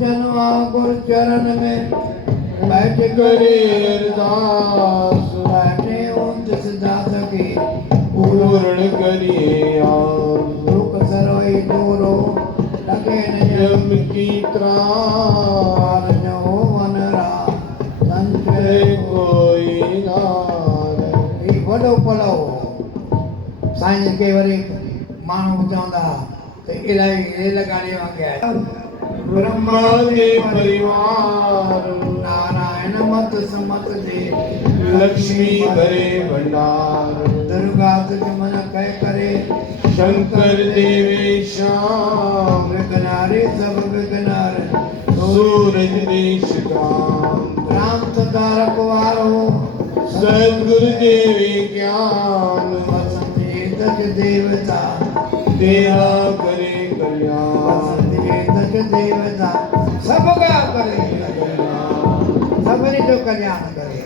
जन्मा गुरु चरण में बैठ करे अरदास बैठे उन सिद्धार्थ की पूर्ण करिए आस दुख सरोई दूरो लगे न यम की त्राण जो वनरा संचय कोई नार ही वॾो पलो साईं खे वरी माण्हू चवंदा त इलाही रेल गाॾी वांगुरु ब्रह्मा के परिवार नारायण मत समत दे लक्ष्मी भरे भंडार दुर्गा तुझ मन कह करे शंकर देवे श्याम विघ्नारे सब विघ्नार सूरज देश काम राम सदा रखवारो सद्गुरु देवी ज्ञान बसंत तक देवता तेरा करे कल्याण बसंत तक देवता सबका करे सभिनी जो कल्याण करे